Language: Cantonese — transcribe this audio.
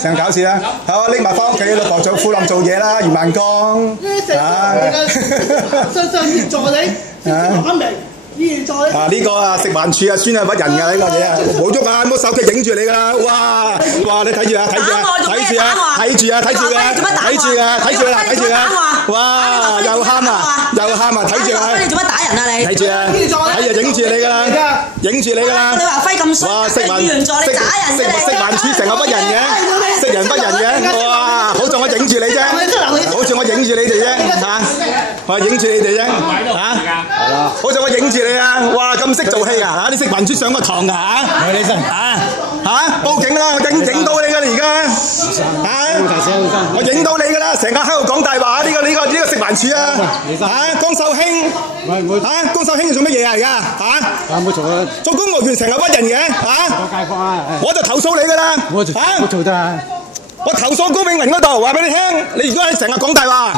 成日搞事啦！好，拎埋翻屋企，老婆做富林做嘢啦，余萬江。上助理，講明。呢個啊，食環署啊，孫啊屈人㗎呢個嘢啊，冇喐啊，冇手機影住你㗎啦！哇！你睇住啊，睇住啊，睇住啊，睇住啊，睇住啊，睇住啊，睇住啊，睇住啊！哇！又喊啊，又喊啊，睇住啊！你做乜打人啊你？睇住啊，睇住影住你㗎啦，影住你㗎啦！你話輝咁衰，議員助理打人啫你！食環署成日屈人嘅，食人屈人嘅，哇！好在我影住你啫，好似我影住你哋啫嚇，我影住你哋啫嚇，係啦，好在我影住你啊！哇，咁識做戲啊！你食環署上個堂㗎嚇，你真報警啦！我影到你㗎啦而家我影到你㗎啦！成日喺度講大話，呢個食環署啊江秀興江秀興做乜嘢啊而家冇做啊！做公務員成日屈人嘅街坊啊！我就投訴你㗎啦！我做得我投訴高永文嗰度，話俾你聽，你而家成日講大話。